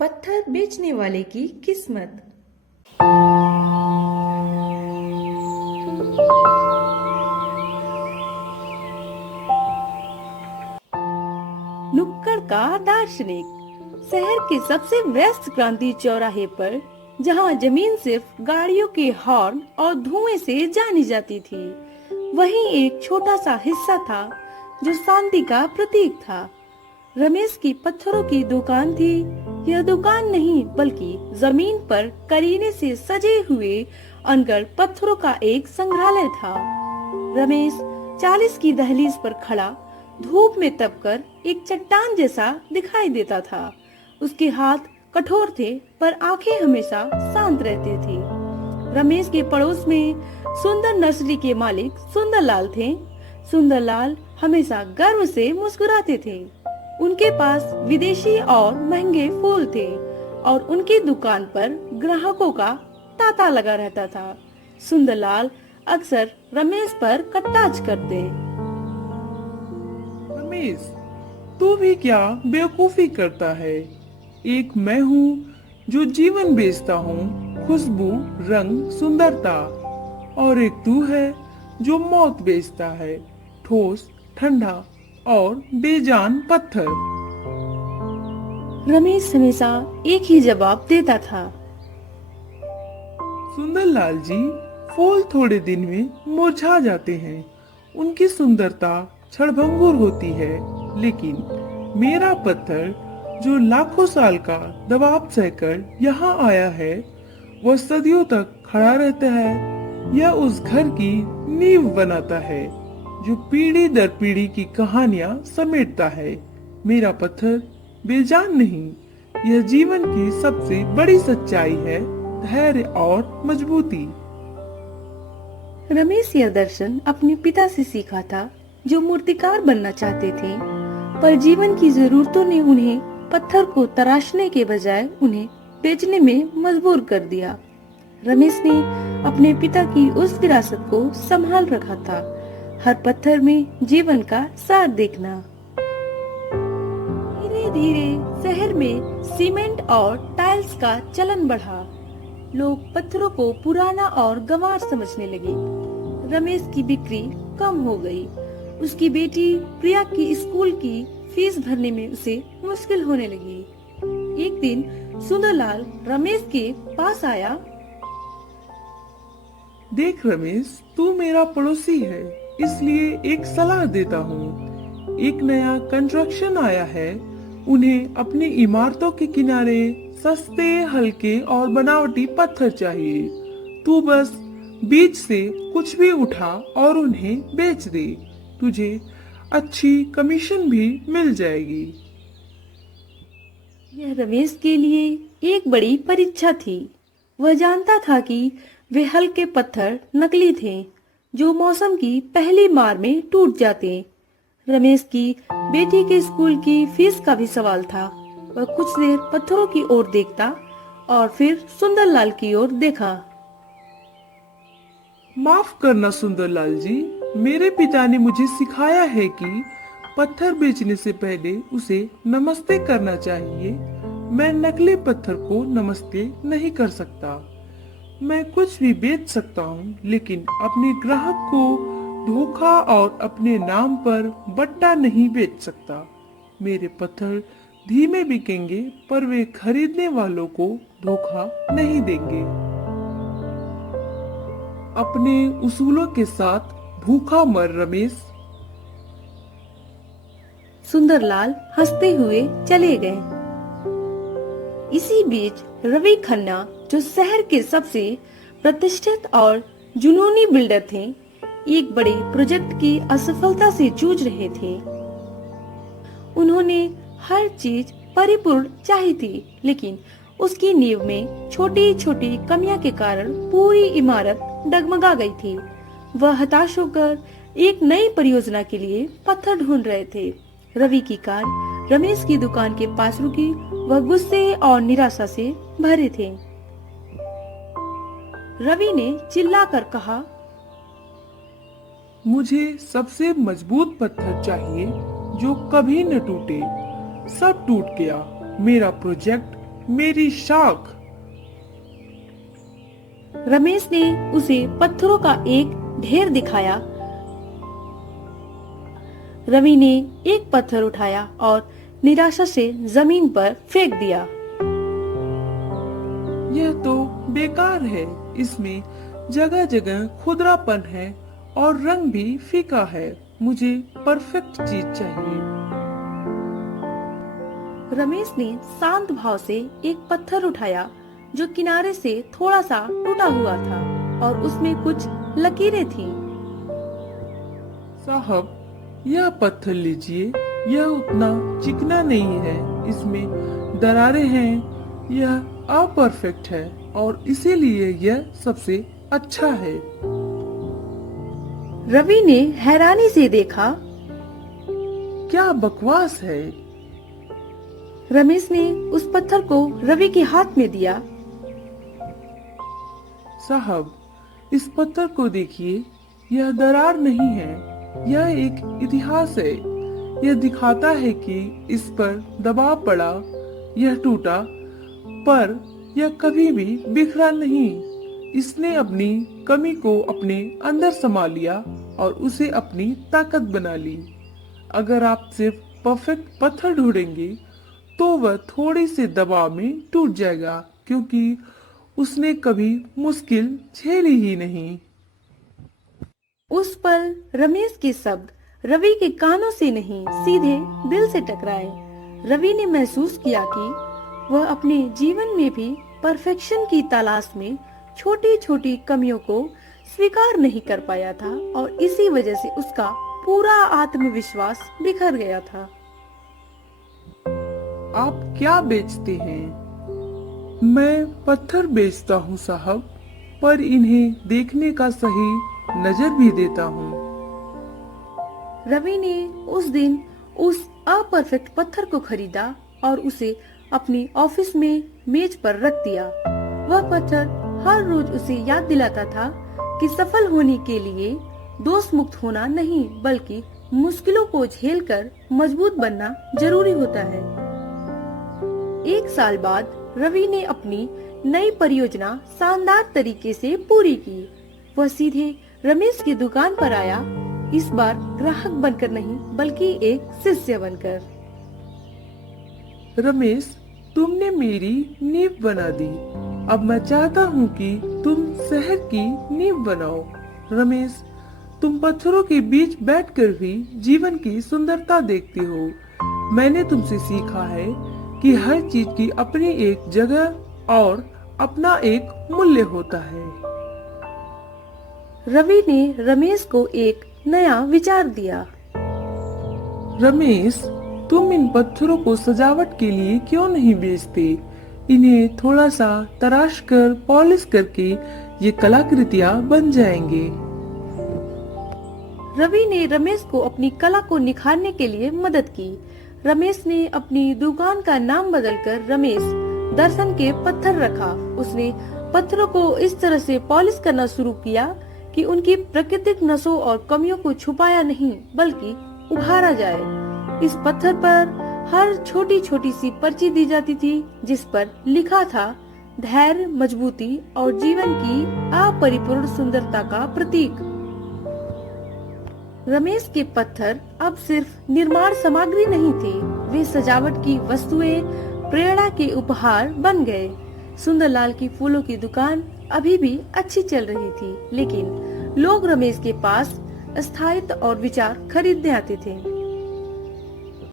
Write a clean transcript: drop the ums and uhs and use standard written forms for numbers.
पत्थर बेचने वाले की किस्मत। नुक्कड़ का दार्शनिक। शहर के सबसे व्यस्त क्रांति चौराहे पर, जहां जमीन सिर्फ गाड़ियों के हॉर्न और धुएं से जानी जाती थी, वहीं एक छोटा सा हिस्सा था जो शांति का प्रतीक था। रमेश की पत्थरों की दुकान थी। यह दुकान नहीं बल्कि जमीन पर करीने से सजे हुए अनगढ़ पत्थरों का एक संग्रहालय था। रमेश 40 की दहलीज पर खड़ा धूप में तपकर एक चट्टान जैसा दिखाई देता था। उसके हाथ कठोर थे पर आंखें हमेशा शांत रहती थी। रमेश के पड़ोस में सुंदर नर्सरी के मालिक सुंदरलाल थे। सुंदरलाल हमेशा गर्व से मुस्कुराते थे। उनके पास विदेशी और महंगे फूल थे और उनकी दुकान पर ग्राहकों का तांता लगा रहता था। सुंदरलाल अक्सर रमेश पर कटाक्ष करते। रमेश, तू भी क्या बेवकूफी करता है। एक मैं हूँ जो जीवन बेचता हूँ, खुशबू, रंग, सुंदरता, और एक तू है जो मौत बेचता है, ठोस, ठंडा और बेजान पत्थर। रमेश हमेशा एक ही जवाब देता था। सुंदरलाल जी, फूल थोड़े दिन में मुरझा जाते हैं। उनकी सुंदरता क्षणभंगुर होती है, लेकिन मेरा पत्थर जो लाखों साल का दबाव सहकर यहाँ आया है, वह सदियों तक खड़ा रहता है। यह उस घर की नींव बनाता है जो पीढ़ी दर पीढ़ी की कहानियां समेटता है। मेरा पत्थर बेजान नहीं, यह जीवन की सबसे बड़ी सच्चाई है, धैर्य और मजबूती। रमेश यह दर्शन अपने पिता से सीखा था, जो मूर्तिकार बनना चाहते थे, पर जीवन की जरूरतों ने उन्हें पत्थर को तराशने के बजाय उन्हें बेचने में मजबूर कर दिया। रमेश ने अपने पिता की उस विरासत को संभाल रखा था, हर पत्थर में जीवन का सार देखना। धीरे धीरे शहर में सीमेंट और टाइल्स का चलन बढ़ा। लोग पत्थरों को पुराना और गंवार समझने लगे। रमेश की बिक्री कम हो गई। उसकी बेटी प्रिया की स्कूल की फीस भरने में उसे मुश्किल होने लगी। एक दिन सुंदरलाल रमेश के पास आया। देख रमेश, तू मेरा पड़ोसी है, इसलिए एक सलाह देता हूँ। एक नया कंस्ट्रक्शन आया है। उन्हें अपनी इमारतों के किनारे सस्ते, हल्के और बनावटी पत्थर चाहिए। तू बस बीच से कुछ भी उठा और उन्हें बेच दे। तुझे अच्छी कमीशन भी मिल जाएगी। यह रमेश के लिए एक बड़ी परीक्षा थी। वह जानता था कि वे हल्के पत्थर नकली थे, जो मौसम की पहली मार में टूट जाते। रमेश की बेटी के स्कूल की फीस का भी सवाल था। वह कुछ देर पत्थरों की ओर देखता और फिर सुंदरलाल की ओर देखा। माफ करना सुंदरलाल जी, मेरे पिता ने मुझे सिखाया है कि पत्थर बेचने से पहले उसे नमस्ते करना चाहिए। मैं नकली पत्थर को नमस्ते नहीं कर सकता। मैं कुछ भी बेच सकता हूँ, लेकिन अपने ग्राहक को धोखा और अपने नाम पर बट्टा नहीं बेच सकता। मेरे पत्थर धीमे बिकेंगे, पर वे खरीदने वालों को धोखा नहीं देंगे। अपने उसूलों के साथ भूखा मर रमेश। सुंदरलाल हंसते हुए चले गए। इसी बीच रवि खन्ना, जो शहर के सबसे प्रतिष्ठित और जुनूनी बिल्डर थे, एक बड़े प्रोजेक्ट की असफलता से जूझ रहे थे। उन्होंने हर चीज परिपूर्ण चाही थी, लेकिन उसकी नींव में छोटी छोटी कमियां के कारण पूरी इमारत डगमगा गई थी। वह हताश होकर एक नई परियोजना के लिए पत्थर ढूंढ रहे थे। रवि की कार रमेश की दुकान के पास रुकी। वह गुस्से और निराशा से भरे थे। रवि ने चिल्लाकर कहा, मुझे सबसे मजबूत पत्थर चाहिए जो कभी न टूटे। सब टूट गया। मेरा प्रोजेक्ट, मेरी शाख। रमेश ने उसे पत्थरों का एक ढेर दिखाया। रवि ने एक पत्थर उठाया और निराशा से जमीन पर फेंक दिया। यह तो बेकार है। इसमें जगह जगह खुरदरापन है और रंग भी फीका है। मुझे परफेक्ट चीज चाहिए। रमेश ने शांत भाव से एक पत्थर उठाया जो किनारे से थोड़ा सा टूटा हुआ था और उसमें कुछ लकीरें थीं। साहब, यह पत्थर लीजिए। यह उतना चिकना नहीं है, इसमें दरारें हैं। यह अपरफेक्ट है और इसीलिए यह सबसे अच्छा है। रवि ने हैरानी से देखा। क्या बकवास है। रमेश ने उस पत्थर को रवि के हाथ में दिया। साहब, इस पत्थर को देखिए। यह दरार नहीं है, यह एक इतिहास है। यह दिखाता है कि इस पर दबाव पड़ा, यह टूटा, पर यह कभी भी बिखरा नहीं। इसने अपनी कमी को अपने अंदर समा लिया और उसे अपनी ताकत बना ली। अगर आप सिर्फ परफेक्ट पत्थर ढूंढेंगे तो वह थोड़ी से दबाव में टूट जाएगा, क्योंकि उसने कभी मुश्किल झेली ही नहीं। उस पल रमेश के शब्द रवि के कानों से नहीं, सीधे दिल से टकराए। रवि ने महसूस किया कि वह अपने जीवन में भी परफेक्शन की तलाश में छोटी छोटी कमियों को स्वीकार नहीं कर पाया था और इसी वजह से उसका पूरा आत्मविश्वास बिखर गया था। आप क्या बेचते हैं? मैं पत्थर बेचता हूँ साहब, पर इन्हें देखने का सही नजर भी देता हूँ। रवि ने उस दिन उस अपरफेक्ट पत्थर को खरीदा और उसे अपनी ऑफिस में मेज पर रख दिया। वह पत्थर हर रोज उसे याद दिलाता था कि सफल होने के लिए दोष मुक्त होना नहीं, बल्कि मुश्किलों को झेलकर मजबूत बनना जरूरी होता है। 1 साल बाद रवि ने अपनी नई परियोजना शानदार तरीके से पूरी की। वह सीधे रमेश की दुकान पर आया, इस बार ग्राहक बनकर नहीं बल्कि एक शिष्य बनकर। रमेश, तुमने मेरी नींव बना दी। अब मैं चाहता हूँ कि तुम शहर की नींव बनाओ। रमेश, तुम पत्थरों के बीच बैठकर भी जीवन की सुंदरता देखते हो। मैंने तुमसे सीखा है कि हर चीज की अपनी एक जगह और अपना एक मूल्य होता है। रवि ने रमेश को एक नया विचार दिया। रमेश, तुम इन पत्थरों को सजावट के लिए क्यों नहीं बेचते? इन्हें थोड़ा सा तराश कर पॉलिश करके ये कलाकृतियाँ बन जाएंगे। रवि ने रमेश को अपनी कला को निखारने के लिए मदद की। रमेश ने अपनी दुकान का नाम बदलकर रमेश दर्शन के पत्थर रखा। उसने पत्थरों को इस तरह से पॉलिश करना शुरू किया कि उनकी प्राकृतिक नसों और कमियों को छुपाया नहीं बल्कि उभारा जाए। इस पत्थर पर हर छोटी छोटी सी पर्ची दी जाती थी जिस पर लिखा था धैर्य, मजबूती और जीवन की अपरिपूर्ण सुंदरता का प्रतीक। रमेश के पत्थर अब सिर्फ निर्माण सामग्री नहीं थे, वे सजावट की वस्तुएं, प्रेरणा के उपहार बन गए। सुंदरलाल की फूलों की दुकान अभी भी अच्छी चल रही थी, लेकिन लोग रमेश के पास स्थायित्व और विचार खरीदने आते थे।